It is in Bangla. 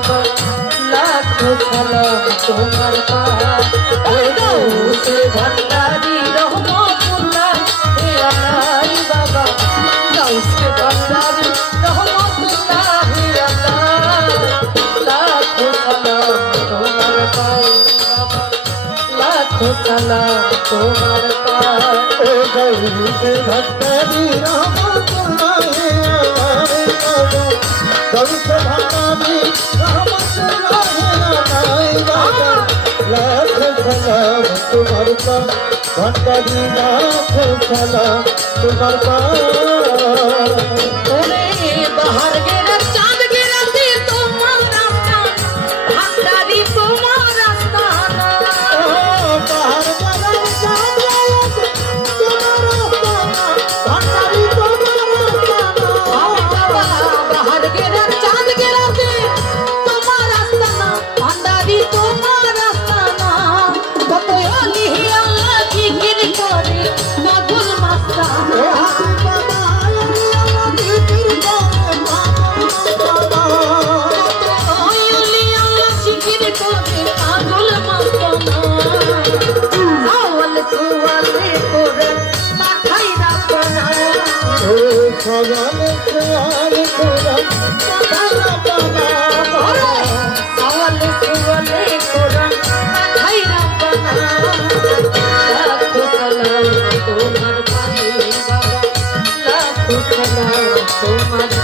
বাবা লাখো সালাম তোমার পায়ে গাউসে ভান্ডারি রহমতুল্লাহ হে আল্লাহ বাবা গাউসে ভান্ডারি রহমতুল্লাহ হে আল্লাহ লাখো সালাম তোমার পায়ে বাবা লাখো সালাম তোমার পায়ে গাউসে ভান্ডারি রহমতুল্লাহ হে আল্লাহ বাবা গাউসে ভান্ডারি রহমতুল্লাহ হে আল্লাহ বাবা লাখো সালাম তোমার পায়ে ভান্ডারি লাখো সালাম তোমার পায়ে ওরে বাহার গেরা চাঁদ গেরাতে তোমার রাস্তা ভান্ডারি তোমার রাস্তা না বাহার গেরা চাঁদ গেরাতে তোমার রাস্তা ভান্ডারি তোমার রাস্তা বাবা বাহার গেরা চাঁদ গেরাতে তোমার রাস্তা না ভান্ডারি তোমার রাস্তা না কত অলি আল্লাহ জিকির করে মধুর মাস্তানা সওয়ালে সওয়াল কোরআন পাঠাইলা বাবা সওয়ালে সওয়ালে কোরআন পাঠাইলা বাবা লাখো সালাম তোমার পায়ে বাবা লাখো সালাম তোমার